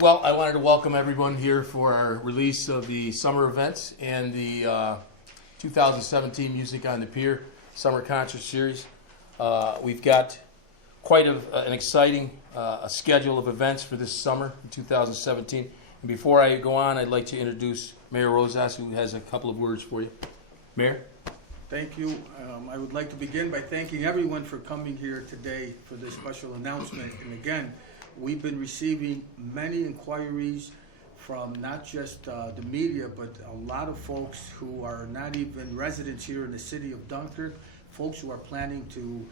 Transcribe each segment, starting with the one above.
Well, I wanted to welcome everyone here for our release of the summer events and the 2017 Music on the Pier Summer Concert Series. We've got quite an exciting schedule of events for this summer in 2017. And before I go on, I'd like to introduce Mayor Rosas, who has a couple of words for you. Mayor? Thank you. I would like to begin by thanking everyone for coming here today for this special announcement. And again, we've been receiving many inquiries from not just the media, but a lot of folks who are not even residents here in the city of Dunkirk, folks who are planning to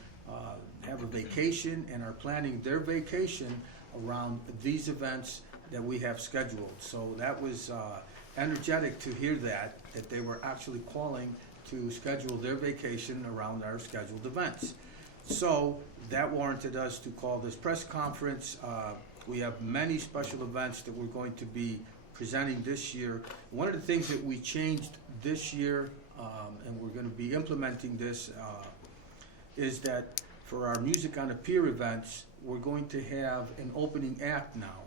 have a vacation and are planning their vacation around these events that we have scheduled. So that was energetic to hear that they were actually calling to schedule their vacation around our scheduled events. So that warranted us to call this press conference. We have many special events that we're going to be presenting this year. One of the things that we changed this year, and we're going to be implementing this, is that for our Music on the Pier events, we're going to have an opening act now.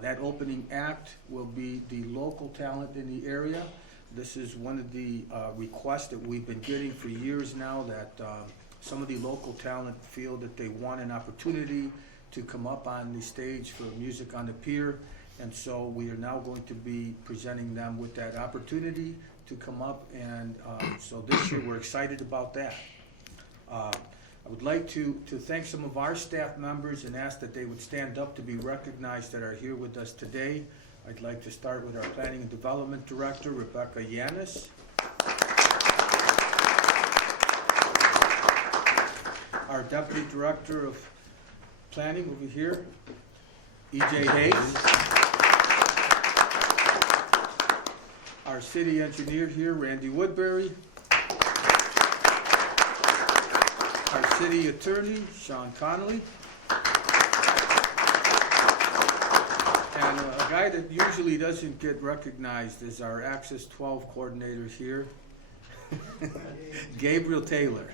That opening act will be the local talent in the area. This is one of the requests that we've been getting for years now, that some of the local talent feel that they want an opportunity to come up on the stage for Music on the Pier. And so we are now going to be presenting them with that opportunity to come up. And so this year we're excited about that. I would like to thank some of our staff members and ask that they would stand up to be recognized that are here with us today. I'd like to start with our Planning and Development Director, Rebecca Yanis. Our Deputy Director of Planning over here, E.J. Hayes. Our City Engineer here, Randy Woodbury. Our City Attorney, Sean Connolly. And a guy that usually doesn't get recognized is our Access 12 coordinator here, Gabriel Taylor.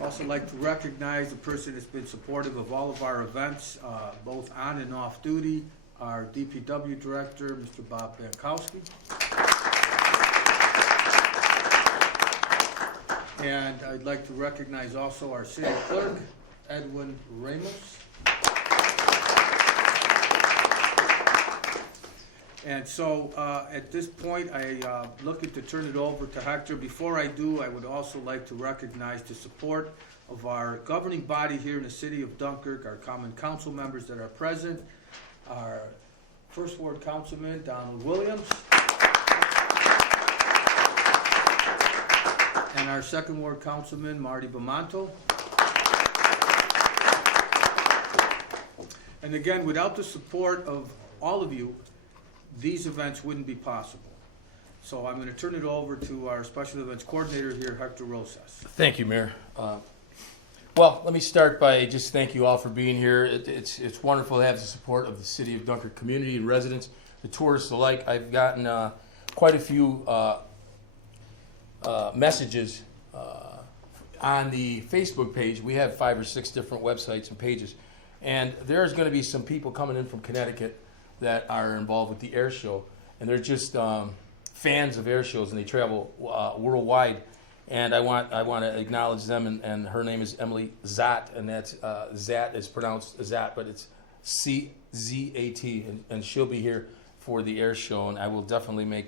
Also like to recognize the person that's been supportive of all of our events, both on and off duty, our DPW Director, Mr. Bob Bankowski. And I'd like to recognize also our City Clerk, Edwin Ramos. And so at this point, I looking to turn it over to Hector. Before I do, I would also like to recognize the support of our governing body here in the city of Dunkirk, our common council members that are present, our First Ward Councilman, Donald Williams, and our Second Ward Councilman, Marty Bamanto. And again, without the support of all of you, these events wouldn't be possible. So I'm going to turn it over to our Special Events Coordinator here, Hector Rosas. Thank you, Mayor. Well, let me start by just thank you all for being here. It's wonderful to have the support of the City of Dunkirk community and residents, the tourists alike. I've gotten quite a few messages on the Facebook page. We have 5 or 6 different websites and pages. And there's going to be some people coming in from Connecticut that are involved with the air show. And they're just fans of air shows, and they travel worldwide. And I want to acknowledge them, and her name is Emily Zat, and that's Zat is pronounced Zat, but it's C-Z-A-T, and she'll be here for the air show, and I will definitely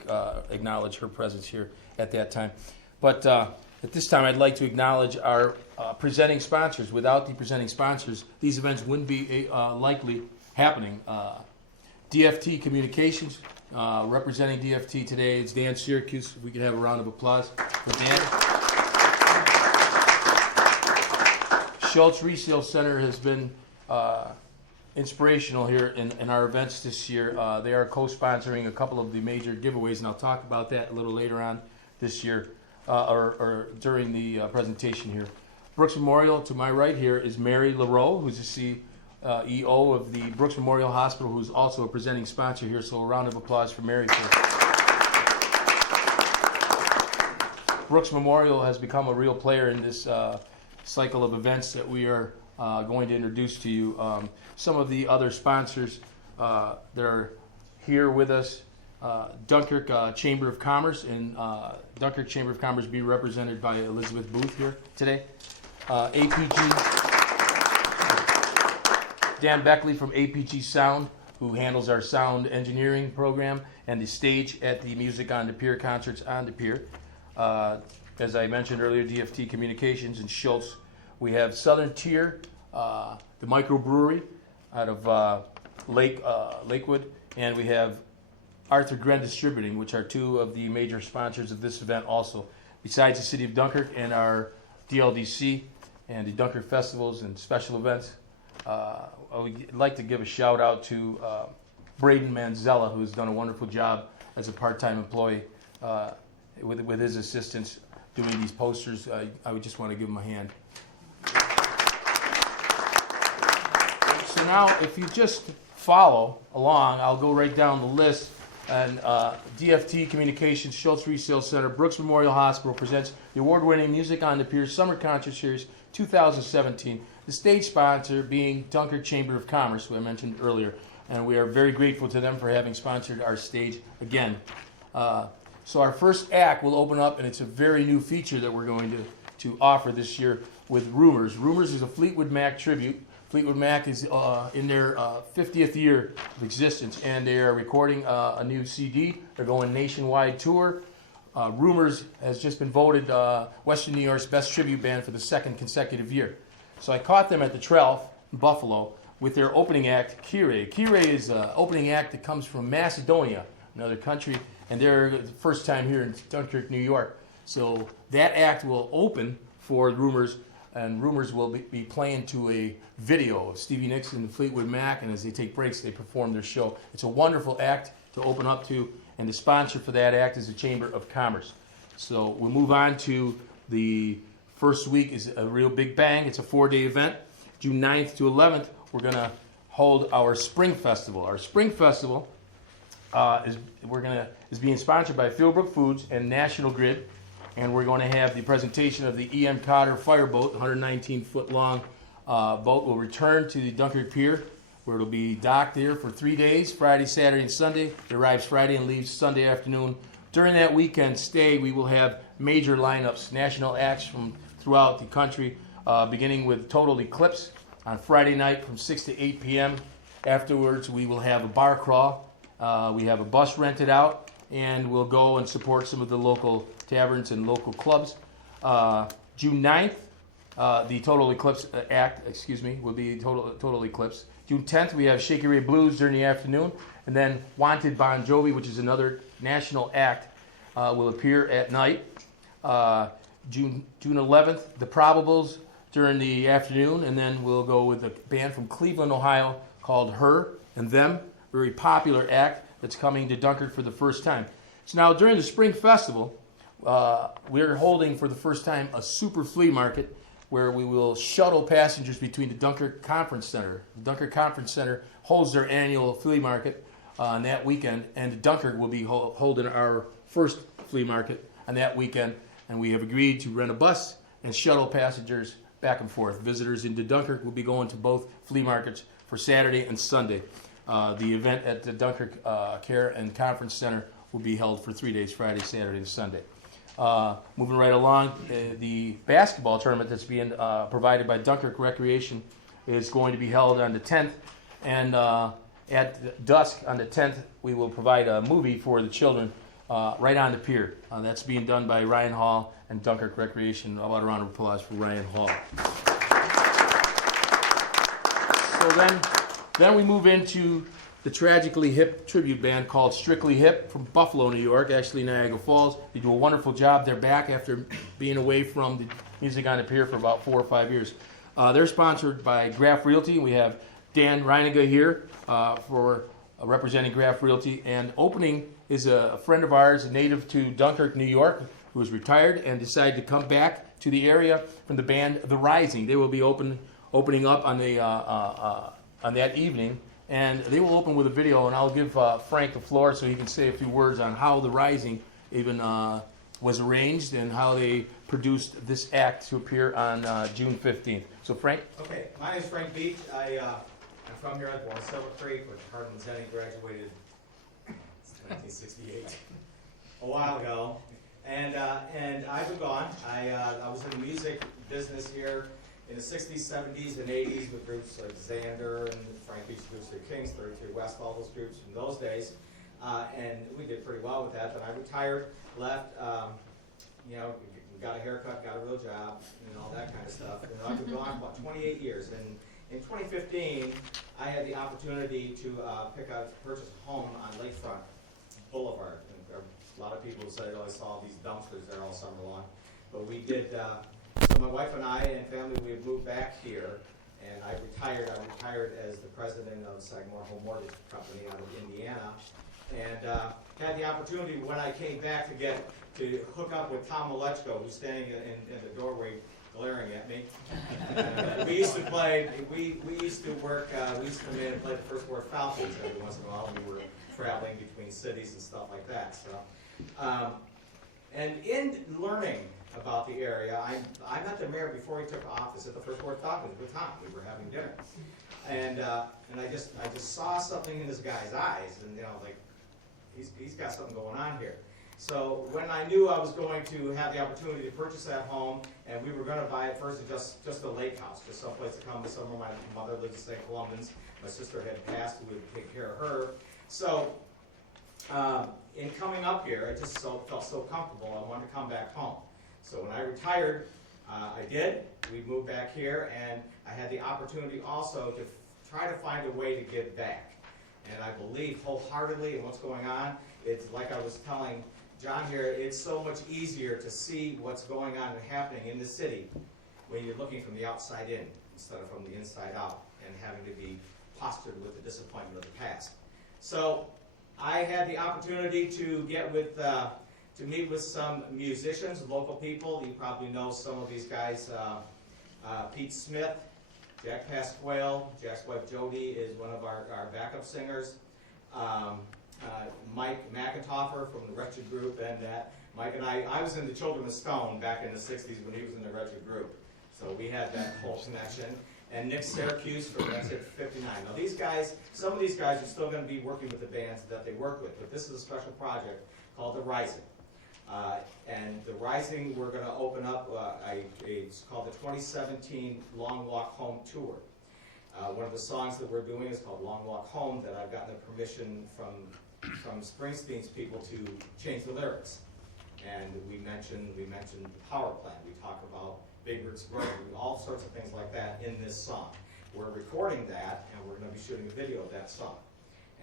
acknowledge her presence here at that time. But at this time, I'd like to acknowledge our presenting sponsors. Without the presenting sponsors, these events wouldn't be likely happening. DFT Communications, representing DFT today, it's Dan Syracuse. If we could have a round of applause for Dan. Schultz Resale Center has been inspirational here in our events this year. They are co-sponsoring a couple of the major giveaways, and I'll talk about that a little later on this year, or during the presentation here. Brooks Memorial, to my right here, is Mary LaRoe, who's the CEO of the Brooks Memorial Hospital, who's also a presenting sponsor here, so a round of applause for Mary. Brooks Memorial has become a real player in this cycle of events that we are going to introduce to you. Some of the other sponsors that are here with us, Dunkirk Chamber of Commerce, and Dunkirk Chamber of Commerce being represented by Elizabeth Booth here today. APG, Dan Beckley from APG Sound, who handles our sound engineering program and the stage at the Music on the Pier concerts on the Pier. As I mentioned earlier, DFT Communications and Schultz. We have Southern Tier, the microbrewery out of Lakewood, and we have Arthur Gren Distributing, which are two of the major sponsors of this event also, besides the City of Dunkirk and our DLDC and the Dunkirk Festivals and special events. I would like to give a shout out to Braden Manzella, who has done a wonderful job as a part-time employee with his assistance doing these posters. I would just want to give him a hand. So now, if you just follow along, I'll go right down the list. And DFT Communications, Schultz Resale Center, Brooks Memorial Hospital presents the award-winning Music on the Pier Summer Concert Series 2017. The stage sponsor being Dunkirk Chamber of Commerce, who I mentioned earlier. And we are very grateful to them for having sponsored our stage again. So our first act will open up, and it's a very new feature that we're going to offer this year with Rumors. Rumors is a Fleetwood Mac tribute. Fleetwood Mac is in their 50th year of existence, and they are recording a new CD. They're going nationwide tour. Rumors has just been voted Western New York's best tribute band for the second consecutive year. So I caught them at the Trelf in Buffalo with their opening act, Kyrie. Kyrie is an opening act that comes from Macedonia, another country, and they're the first time here in Dunkirk, New York. So that act will open for Rumors, and Rumors will be playing to a video of Stevie Nicks and Fleetwood Mac, and as they take breaks, they perform their show. It's a wonderful act to open up to, and the sponsor for that act is the Chamber of Commerce. So we'll move on to the first week is a real big bang. It's a 4-day event. June 9th to 11th, we're going to hold our Spring Festival. Our Spring Festival is being sponsored by Philbrook Foods and National Grid, and we're going to have the presentation of the E.M. Cotter Fireboat, 119-foot long boat will return to the Dunkirk Pier, where it'll be docked there for 3 days, Friday, Saturday, and Sunday. It arrives Friday and leaves Sunday afternoon. During that weekend stay, we will have major lineups, national acts from throughout the country, beginning with Total Eclipse on Friday night from 6 to 8 p.m. Afterwards, we will have a bar crawl. We have a bus rented out, and we'll go and support some of the local taverns and local clubs. June 9th, the Total Eclipse act, will be Total Eclipse. June 10th, we have Shaky Ray Blues during the afternoon, and then Wanted Bon Jovi, which is another national act, will appear at night. June 11th, The Probables during the afternoon, and then we'll go with a band from Cleveland, Ohio called Her and Them, very popular act that's coming to Dunkirk for the first time. So now during the Spring Festival, we're holding for the first time a super flea market where we will shuttle passengers between the Dunkirk Conference Center. The Dunkirk Conference Center holds their annual flea market on that weekend, and Dunkirk will be holding our first flea market on that weekend, and we have agreed to rent a bus and shuttle passengers back and forth. Visitors into Dunkirk will be going to both flea markets for Saturday and Sunday. The event at the Dunkirk Care and Conference Center will be held for 3 days, Friday, Saturday, and Sunday. Moving right along, the basketball tournament that's being provided by Dunkirk Recreation is going to be held on the 10th, and at dusk on the 10th, we will provide a movie for the children right on the pier. That's being done by Ryan Hall and Dunkirk Recreation. How about a round of applause for Ryan Hall? So then we move into the Tragically Hip tribute band called Strictly Hip from Buffalo, New York, actually Niagara Falls. They do a wonderful job. They're back after being away from the Music on the Pier for about 4 or 5 years. They're sponsored by Graff Realty. We have Dan Reiniger here for representing Graff Realty. And opening is a friend of ours, a native to Dunkirk, New York, who is retired and decided to come back to the area from the band The Rising. They will be opening up on that evening. And they will open with a video, and I'll give Frank the floor so he can say a few words on how The Rising even was arranged and how they produced this act to appear on June 15th. So Frank? Okay, my name is Frank Beach. I'm from here. I was born in Silver Creek, but Hardin Zenny graduated in 1968, a while ago. And I've been gone. I was in the music business here in the 60s, 70s, and 80s with groups like Xander and Frank Beach Groups for Kings, 33 West, all those groups from those days. And we did pretty well with that. Then I retired, left, got a haircut, got a real job, and all that kind of stuff. And I've been gone about 28 years. And in 2015, I had the opportunity to purchase a home on Lakefront Boulevard. And a lot of people say, oh, I saw these dumpsters there all summer long. But we did, so my wife and I and family, we moved back here. And I retired as the president of Sagamore Home Mortgage Company out of Indiana. And had the opportunity when I came back to hook up with Tom Malechko, who's standing in the doorway glaring at me. We used to play, we used to work, we used to come in and play the First Ward Falcons every once in a while. We were traveling between cities and stuff like that. So, and in learning about the area, I met the mayor before he took office at the First Ward Falcons with Tom. We were having dinner. And I just saw something in this guy's eyes, and like, he's got something going on here. So when I knew I was going to have the opportunity to purchase that home, and we were going to buy it first just a lake house, just someplace to come to summer. My mother lived in St. Columbus. My sister had passed, who would take care of her. So in coming up here, I just felt so comfortable. I wanted to come back home. So when I retired, I did. We moved back here, and I had the opportunity also to try to find a way to give back. And I believe wholeheartedly in what's going on. It's like I was telling John here, it's so much easier to see what's going on and happening in the city when you're looking from the outside in instead of from the inside out and having to be postured with the disappointment of the past. So I had the opportunity to get with, to meet with some musicians, local people. You probably know some of these guys. Pete Smith, Jack Pasquale, Jack's wife Jody is one of our backup singers. Mike McIntoffer from the Wretched Group, and Mike and I was in the Children of Stone back in the 60s when he was in the Wretched Group. So we had that whole connection. And Nick Syracuse from That's It 59. Now these guys, some of these guys are still going to be working with the bands that they work with, but this is a special project called The Rising. And The Rising, we're going to open up, it's called the 2017 Long Walk Home Tour. One of the songs that we're doing is called Long Walk Home, that I've gotten the permission from Springsteen's people to change the lyrics. And we mentioned the power plant. We talk about Big Roots Grove, all sorts of things like that in this song. We're recording that, and we're going to be shooting a video of that song.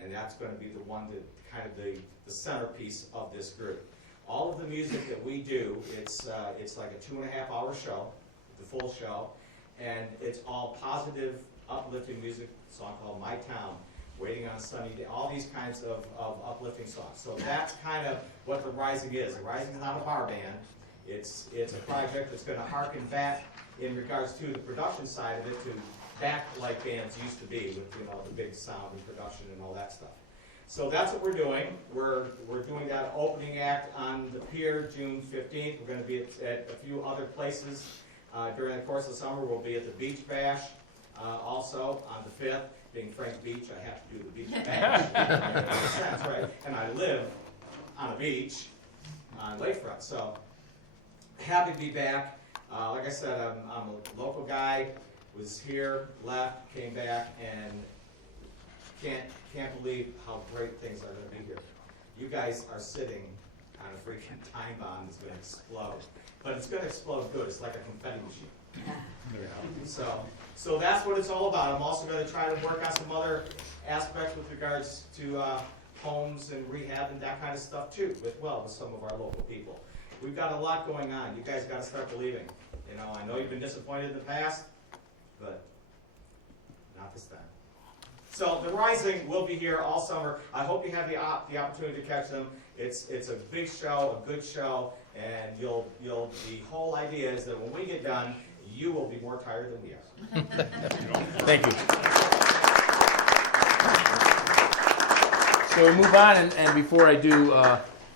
And that's going to be the one that kind of the centerpiece of this group. All of the music that we do, it's like a 2.5-hour show, the full show, and it's all positive, uplifting music. A song called My Town, Waiting on a Sunny Day, all these kinds of uplifting songs. So that's kind of what The Rising is. The Rising is not a bar band. It's a project that's going to harken back in regards to the production side of it to back like bands used to be with the big sound and production and all that stuff. So that's what we're doing. We're doing that opening act on the pier June 15th. We're going to be at a few other places during the course of the summer. We'll be at the Beach Bash also on the 5th. Being Frank Beach, I have to do the Beach Bash. That's right. And I live on a beach on Lakefront. So happy to be back. Like I said, I'm a local guy. Was here, left, came back, and can't believe how great things are going to be here. You guys are sitting on a freaking time bomb that's going to explode. But it's going to explode good. It's like a confetti machine. So that's what it's all about. I'm also going to try to work on some other aspects with regards to homes and rehab and that kind of stuff too, with some of our local people. We've got a lot going on. You guys got to start believing. I know you've been disappointed in the past, but not this time. So The Rising will be here all summer. I hope you have the opportunity to catch them. It's a big show, a good show, and the whole idea is that when we get done, you will be more tired than we are. Thank you. So we move on, and before I do,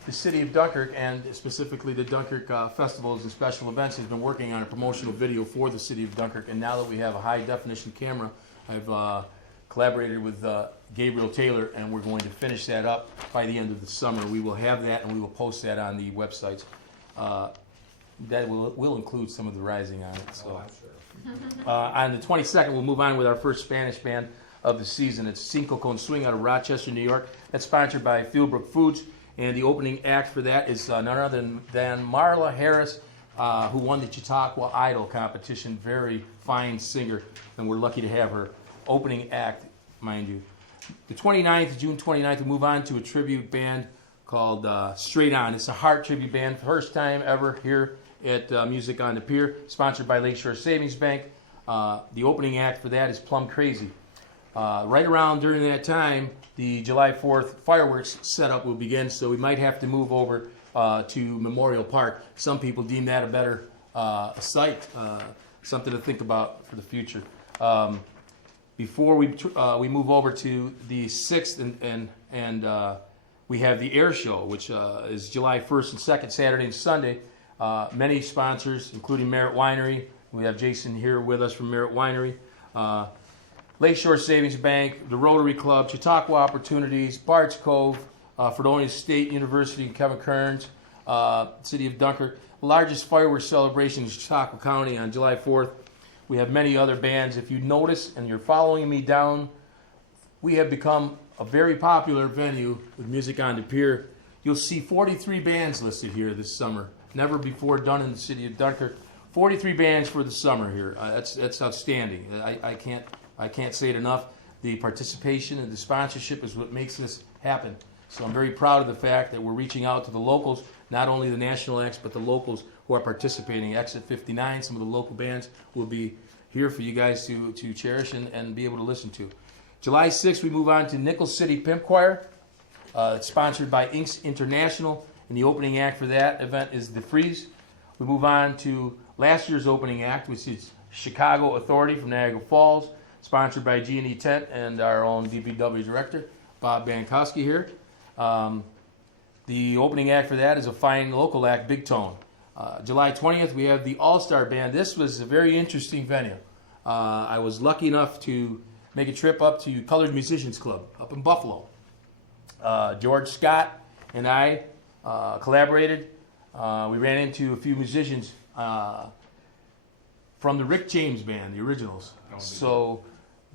the city of Dunkirk, and specifically the Dunkirk festivals and special events, has been working on a promotional video for the city of Dunkirk. And now that we have a high definition camera, I've collaborated with Gabriel Taylor, and we're going to finish that up by the end of the summer. We will have that, and we will post that on the websites. That will include some of the rising on it. So. Oh, I'm sure. On the 22nd, we'll move on with our first Spanish band of the season. It's Cinco con Swing out of Rochester, New York. That's sponsored by Fieldbrook Foods. And the opening act for that is none other than Marla Harris, who won the Chautauqua Idol competition. Very fine singer, and we're lucky to have her. Opening act, mind you. The 29th, June 29th, we'll move on to a tribute band called Straight On. It's a Heart tribute band, first time ever here at Music on the Pier, sponsored by Lakeshore Savings Bank. The opening act for that is Plum Crazy. Right around during that time, the July 4th fireworks setup will begin, so we might have to move over to Memorial Park. Some people deem that a better site, something to think about for the future. Before we move over to the 6th, and we have the Air Show, which is July 1st and 2nd, Saturday and Sunday. Many sponsors, including Merritt Winery. We have Jason here with us from Merritt Winery. Lakeshore Savings Bank, the Rotary Club, Chautauqua Opportunities, Bart's Cove, Fredonia State University, and Kevin Kearns, City of Dunkirk. The largest fireworks celebration in Chautauqua County on July 4th. We have many other bands. If you notice, and you're following me down, we have become a very popular venue with Music on the Pier. You'll see 43 bands listed here this summer. Never before done in the city of Dunkirk. 43 bands for the summer here. That's outstanding. I can't say it enough. The participation and the sponsorship is what makes this happen. So I'm very proud of the fact that we're reaching out to the locals, not only the national acts, but the locals who are participating. Exit 59, some of the local bands will be here for you guys to cherish and be able to listen to. July 6th, we move on to Nickel City Pimp Choir. It's sponsored by Inks International, and the opening act for that event is The Freeze. We move on to last year's opening act, which is Chicago Authority from Niagara Falls, sponsored by G&E Tent and our own DPW director, Bob Bankowski here. The opening act for that is a fine local act, Big Tone. July 20th, we have the All-Star Band. This was a very interesting venue. I was lucky enough to make a trip up to Colored Musicians Club up in Buffalo. George Scott and I collaborated. We ran into a few musicians from the Rick James Band, the originals. So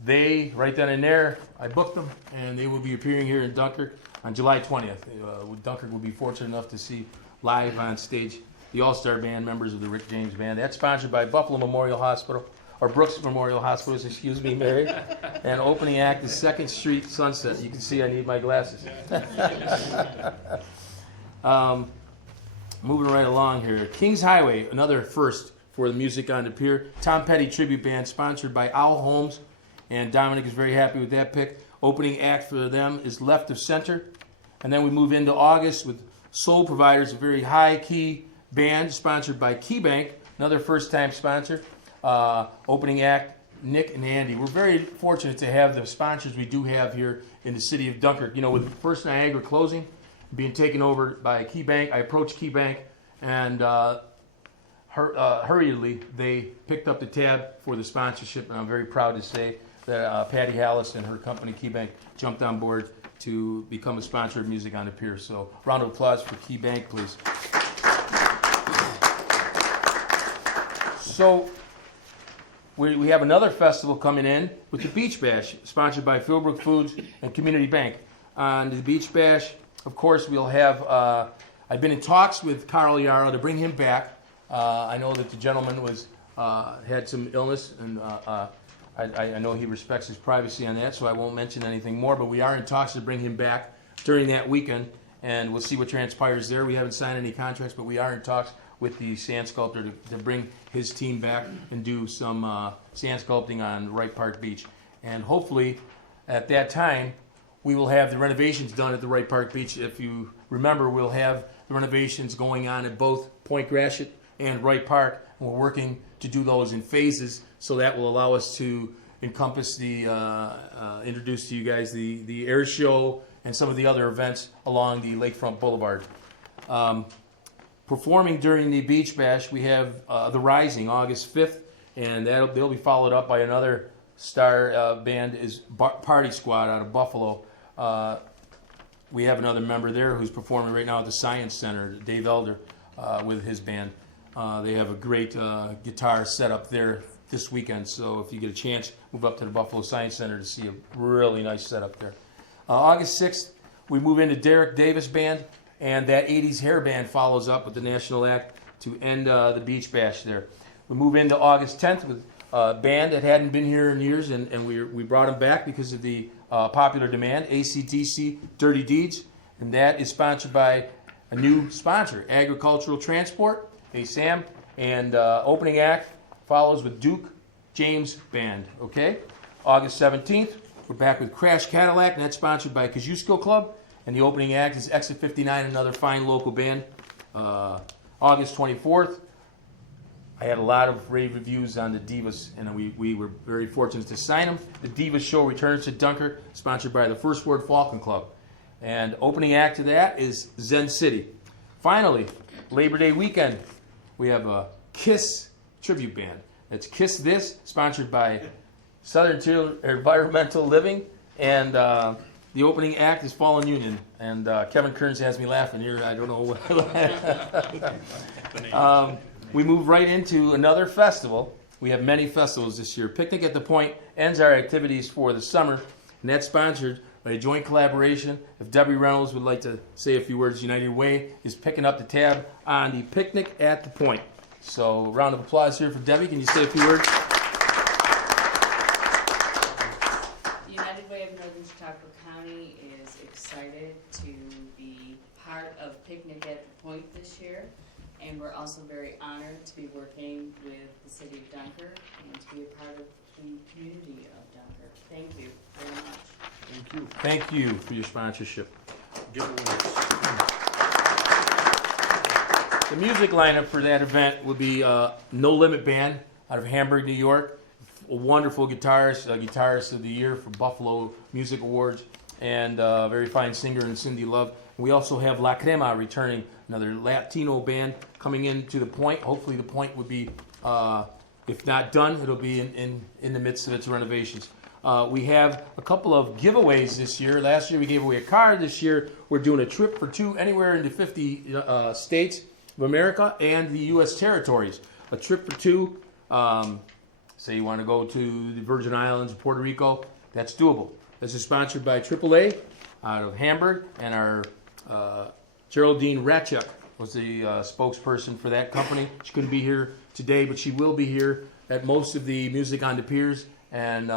they, right then and there, I booked them, and they will be appearing here in Dunkirk on July 20th. Dunkirk will be fortunate enough to see live on stage the All-Star Band, members of the Rick James Band. That's sponsored by Buffalo Memorial Hospital, or Brooks Memorial Hospitals, excuse me, Mary. And opening act is 2nd Street Sunset. You can see I need my glasses. Moving right along here. Kings Highway, another first for the Music on the Pier. Tom Petty Tribute Band, sponsored by Owl Homes. And Dominic is very happy with that pick. Opening act for them is Left of Center. And then we move into August with Soul Providers, a very high-key band sponsored by KeyBank, another first-time sponsor. Opening act, Nick and Andy. We're very fortunate to have the sponsors we do have here in the city of Dunkirk. You know, with First Niagara closing, being taken over by KeyBank, I approached KeyBank, and hurriedly they picked up the tab for the sponsorship, and I'm very proud to say that Patty Hallis and her company KeyBank jumped on board to become a sponsor of Music on the Pier. So round of applause for KeyBank, please. So we have another festival coming in with the Beach Bash, sponsored by Philbrook Foods and Community Bank. On the Beach Bash, of course, we'll have, I've been in talks with Carl Yarrow to bring him back. I know that the gentleman had some illness, and I know he respects his privacy on that, so I won't mention anything more, but we are in talks to bring him back during that weekend, and we'll see what transpires there. We haven't signed any contracts, but we are in talks with the sand sculptor to bring his team back and do some sand sculpting on Wright Park Beach. And hopefully, at that time, we will have the renovations done at the Wright Park Beach. If you remember, we'll have the renovations going on at both Point Gratiot and Wright Park, and we're working to do those in phases, so that will allow us to encompass introduce to you guys the air show and some of the other events along the Lakefront Boulevard. Performing during the Beach Bash, we have The Rising, August 5th, and they'll be followed up by another star band, is Party Squad out of Buffalo. We have another member there who's performing right now at the Science Center, Dave Elder, with his band. They have a great guitar setup there this weekend, so if you get a chance, move up to the Buffalo Science Center to see a really nice setup there. August 6th, we move into Derek Davis Band, and that 80s hair band follows up with the national act to end the Beach Bash there. We move into August 10th with a band that hadn't been here in years, and we brought them back because of the popular demand, AC/DC Dirty Deeds, and that is sponsored by a new sponsor, Agricultural Transport. Hey, Sam, and opening act follows with Duke James Band, okay? August 17th, we're back with Crash Cadillac, and that's sponsored by Kosciuszko Club. And the opening act is Exit 59, another fine local band. August 24th, I had a lot of rave reviews on the Divas, and we were very fortunate to sign them. The Divas show returns to Dunkirk, sponsored by the First Word Falcon Club. And opening act to that is Zen City. Finally, Labor Day weekend, we have a KISS tribute band. It's Kiss This, sponsored by Southern Tier Environmental Living, and the opening act is Fallen Union, and Kevin Kearns has me laughing here. I don't know what. We move right into another festival. We have many festivals this year. Picnic at the Point ends our activities for the summer, and that's sponsored by a joint collaboration. If Debbie Reynolds would like to say a few words, United Way is picking up the tab on the Picnic at the Point. So, round of applause here for Debbie. Can you say a few words? United Way of Northern Chautauqua County is excited to be part of Picnic at the Point this year, and we're also very honored to be working with the city of Dunkirk and to be a part of the community of Dunkirk. Thank you very much. Thank you. Thank you for your sponsorship. Giveaways. The music lineup for that event will be No Limit Band out of Hamburg, New York. A wonderful guitarist, guitarist of the year for Buffalo Music Awards, and a very fine singer in Cindy Love. We also have La Crema returning, another Latino band coming into the Point. Hopefully the Point would be, if not done, it'll be in the midst of its renovations. We have a couple of giveaways this year. Last year we gave away a car. This year we're doing a trip for two anywhere in the 50 states of America and the U.S. territories. A trip for two. Say you want to go to the Virgin Islands, Puerto Rico, that's doable. This is sponsored by AAA out of Hamburg, and our Geraldine Ratchuk was the spokesperson for that company. She couldn't be here today, but she will be here at most of the Music on the Piers and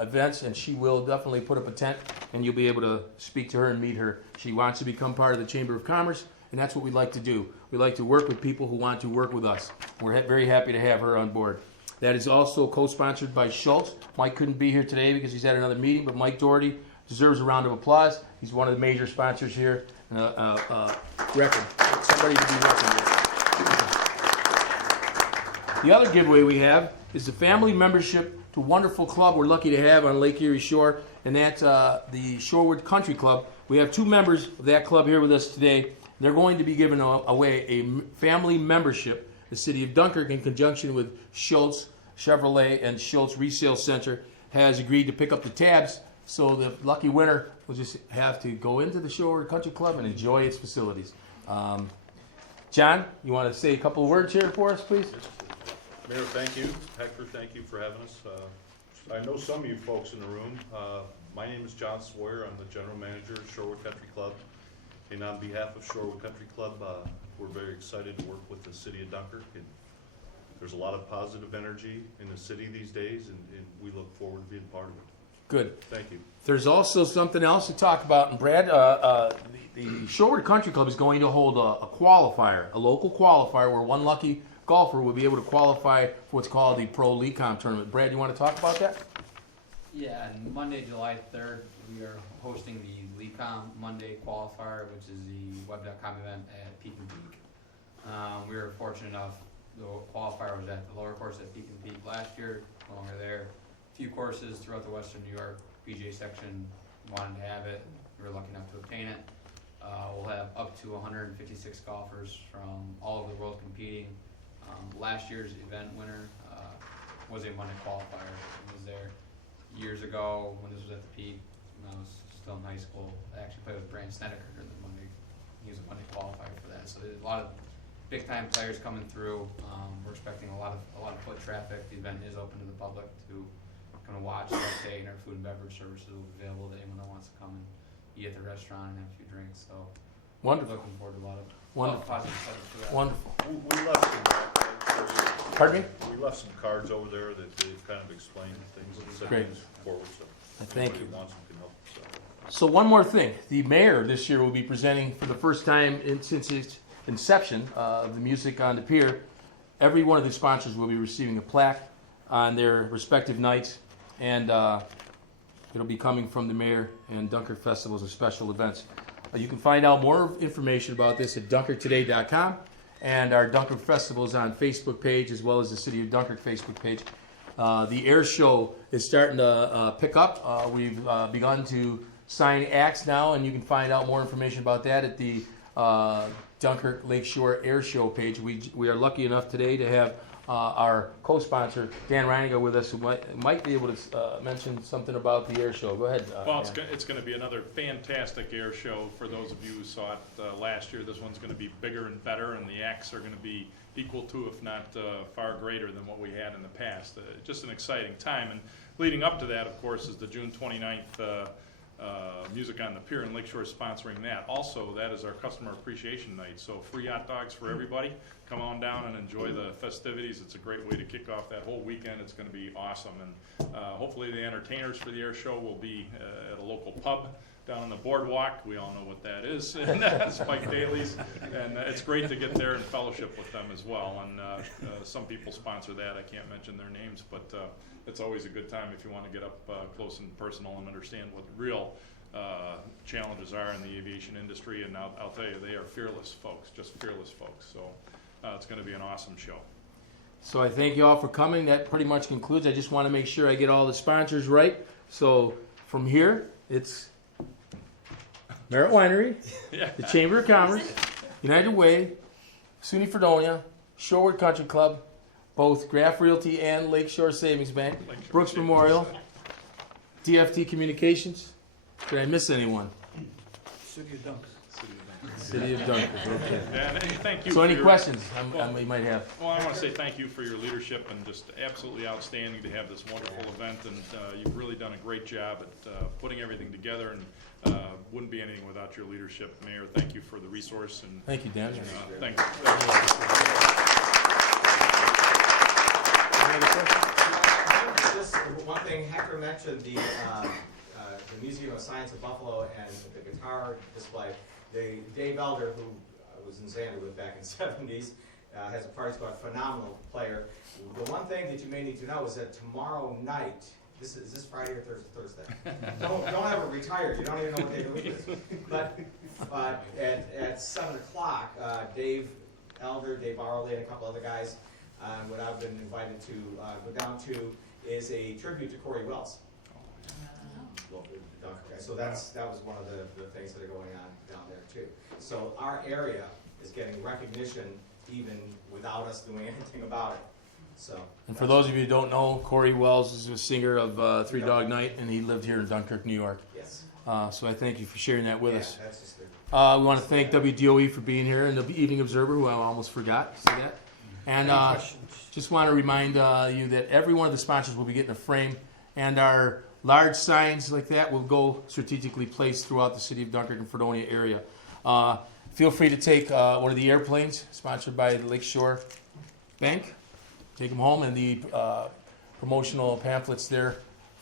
events, and she will definitely put up a tent, and you'll be able to speak to her and meet her. She wants to become part of the Chamber of Commerce, and that's what we like to do. We like to work with people who want to work with us. We're very happy to have her on board. That is also co-sponsored by Schultz. Mike couldn't be here today because he's at another meeting, but Mike Doherty deserves a round of applause. He's one of the major sponsors here. Record. Somebody to be reckoned with. The other giveaway we have is the family membership to a wonderful club we're lucky to have on Lake Erie Shore, and that's the Shorewood Country Club. We have two members of that club here with us today. They're going to be giving away a family membership. The city of Dunkirk, in conjunction with Schultz Chevrolet and Schultz Resale Center, has agreed to pick up the tabs. So the lucky winner will just have to go into the Shorewood Country Club and enjoy its facilities. John, you want to say a couple of words here for us, please? Mayor, thank you. Hector, thank you for having us. I know some of you folks in the room. My name is John Sawyer. I'm the general manager of Shorewood Country Club. And on behalf of Shorewood Country Club, we're very excited to work with the city of Dunkirk. And there's a lot of positive energy in the city these days, and we look forward to being part of it. Good. Thank you. There's also something else to talk about. And Brad, the Shorewood Country Club is going to hold a qualifier, a local qualifier, where one lucky golfer will be able to qualify for what's called the Pro Lecom tournament. Brad, you want to talk about that? Yeah, and Monday, July 3rd, we are hosting the Lecom Monday qualifier, which is the web.com event at Peak and Peak. We were fortunate enough, the qualifier was at the lower course at Peak and Peak last year, no longer there. A few courses throughout the Western New York PGA section wanted to have it. We were lucky enough to obtain it. We'll have up to 156 golfers from all over the world competing. Last year's event winner was a Monday qualifier. He was there years ago when this was at the peak, when I was still in high school. I actually played with Brand Snedeker during the Monday. He was a Monday qualifier for that. So there's a lot of big time players coming through. We're expecting a lot of foot traffic. The event is open to the public to come and watch, spectate, and our food and beverage services will be available to anyone that wants to come and eat at the restaurant and have a few drinks. So Wonderful. looking forward to a lot of Wonderful. positive stuff for that. Wonderful. We left some, Pardon me? we left some cards over there that they've kind of explained things and set Great. things forward, so. Thank anybody you. wants them can help, so. So one more thing. The mayor this year will be presenting for the first time since its inception of the Music on the Pier. Every one of the sponsors will be receiving a plaque on their respective nights, and it'll be coming from the mayor and Dunkirk Festivals and special events. You can find out more information about this at dunkertoday.com, and our Dunkirk Festivals on Facebook page, as well as the City of Dunkirk Facebook page. The air show is starting to pick up. We've begun to sign acts now, and you can find out more information about that at the Dunkirk Lakeshore Air Show page. We are lucky enough today to have our co-sponsor, Dan Reiniger, with us, who might be able to mention something about the air show. Go ahead. Well, Dan. it's going to be another fantastic air show for those of you who saw it last year. This one's going to be bigger and better, and the acts are going to be equal to, if not far greater than what we had in the past. Just an exciting time. And leading up to that, of course, is the June 29th Music on the Pier, and Lakeshore is sponsoring that. Also, that is our customer appreciation night. So free hot dogs for everybody. Come on down and enjoy the festivities. It's a great way to kick off that whole weekend. It's going to be awesome. And hopefully the entertainers for the air show will be at a local pub down on the boardwalk. We all know what that is. And Spike Daly's. And it's great to get there and fellowship with them as well. And some people sponsor that. I can't mention their names, but it's always a good time if you want to get up close and personal and understand what the real challenges are in the aviation industry. And I'll tell you, they are fearless folks, just fearless folks. So it's going to be an awesome show. So I thank you all for coming. That pretty much concludes. I just want to make sure I get all the sponsors right. So from here, it's Merritt Winery, Yeah. the Chamber of Commerce, United Way, SUNY Fredonia, Shorewood Country Club, both Graff Realty and Lakeshore Savings Bank, Lakeshore Brooks Savings Memorial, DFT Communications. Did I miss anyone? City of Dunks. City of Dunkirk. Okay. And thank you. So for any your- questions we might have? Well, I want to say thank you for your leadership, and just absolutely outstanding to have this wonderful event, and you've really done a great job at putting everything together, and wouldn't be anything without your leadership, Mayor. Thank you for the resource, and Thank you, Dan. thank you. Any other questions? Just one thing, Hector mentioned the Museum of Science of Buffalo and the guitar display. Dave Elder, who was in Xanderwood back in the 70s, has a party squad, phenomenal player. The one thing that you may need to know is that tomorrow night, is this Friday or Thursday? Don't ever retire, you don't even know what day of the week it is. But at 7 o'clock, Dave Elder, Dave Barley, and a couple other guys, what I've been invited to go down to is a tribute to Corey Wells. So that was one of the things that are going on down there too. So our area is getting recognition even without us doing anything about it. So. And for those of you who don't know, Corey Wells is a singer of Three Dog Night, and he lived here in Dunkirk, New York. Yes. So I thank you for sharing that with us. That's just We want to thank WDOE for being here, and the Evening Observer, who I almost forgot to say that. And Any questions? just want to remind you that every one of the sponsors will be getting a frame, and our large signs like that will go strategically placed throughout the city of Dunkirk and Fredonia area. Feel free to take one of the airplanes sponsored by the Lakeshore Bank. Take them home, and the promotional pamphlets there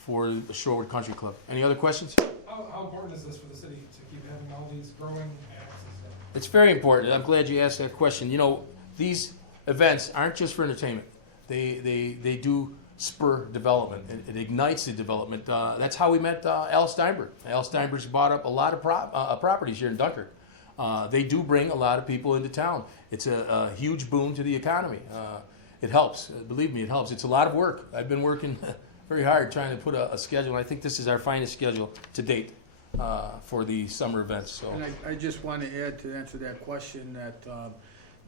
for the Shorewood Country Club. Any other questions? How important is this for the city to keep having all these growing acts and stuff? It's very important. I'm glad you asked that question. You know, these events aren't just for entertainment. They do spur development. It ignites the development. That's how we met Al Steinberg. Al Steinberg's bought up a lot of properties here in Dunkirk. They do bring a lot of people into town. It's a huge boon to the economy. It helps. Believe me, it helps. It's a lot of work. I've been working very hard trying to put a schedule. I think this is our finest schedule to date. for the summer events, so. And I just want to add to answer that question that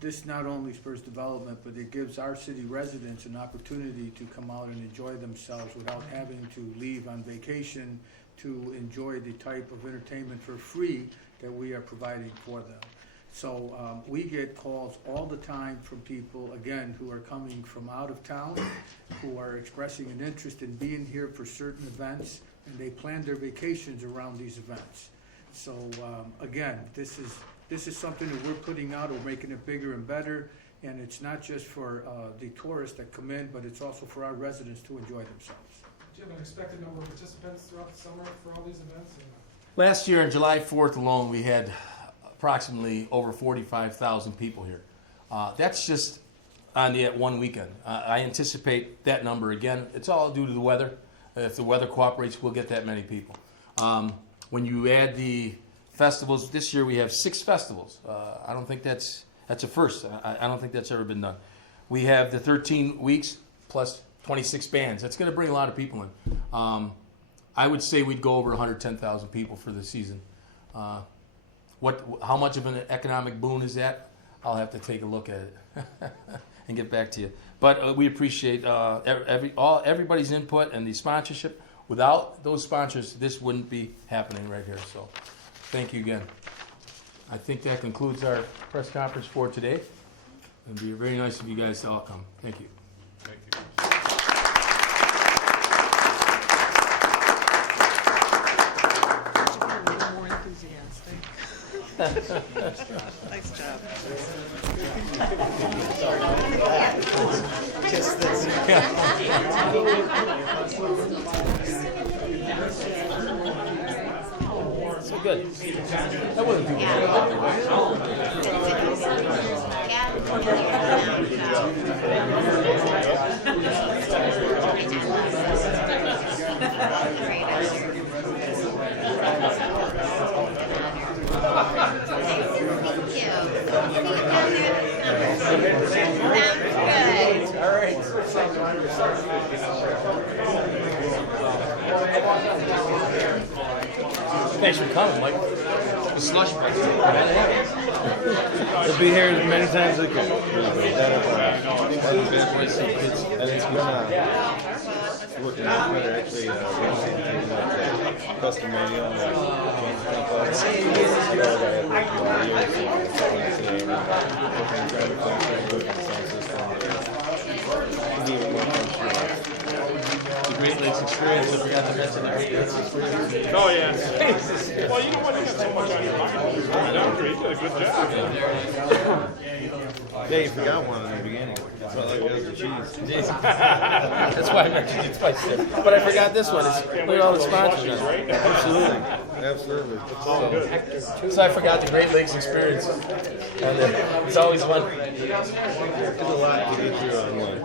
this not only spurs development, but it gives our city residents an opportunity to come out and enjoy themselves without having to leave on vacation to enjoy the type of entertainment for free that we are providing for them. So we get calls all the time from people, again, who are coming from out of town, who are expressing an interest in being here for certain events, and they plan their vacations around these events. So again, this is something that we're putting out, we're making it bigger and better, and it's not just for the tourists that come in, but it's also for our residents to enjoy themselves. Do you have an expected number of participants throughout the summer for all these events? Last year, on July 4th alone, we had approximately over 45,000 people here. That's just on the 1 weekend. I anticipate that number again. It's all due to the weather. If the weather cooperates, we'll get that many people. When you add the festivals, this year we have 6 festivals. I don't think that's a first. I don't think that's ever been done. We have the 13 weeks plus 26 bands. That's going to bring a lot of people in. I would say we'd go over 110,000 people for the season. How much of an economic boon is that? I'll have to take a look at it and get back to you. But we appreciate everybody's input and the sponsorship. Without those sponsors, this wouldn't be happening right here. So thank you again. I think that concludes our press conference for today. It'd be very nice of you guys to all come. Thank you. Thank you. A little more enthusiastic. Nice job. So good. That wasn't too Thanks for coming, Mike. The slush break. They'll be here as many times as they can. It's been working out better actually. Custom manual. Great Lakes experience. I forgot to mention that. Oh, yeah. Well, you know what? You got so much on your mind. You did a good job. Yeah, you forgot one in the beginning. It's not like it was the cheese. That's why I mentioned it twice there. But I forgot this one. Look at all the sponsors on it. Absolutely. Absolutely. So I forgot the Great Lakes experience. And it's always fun. There's a lot to get through on one.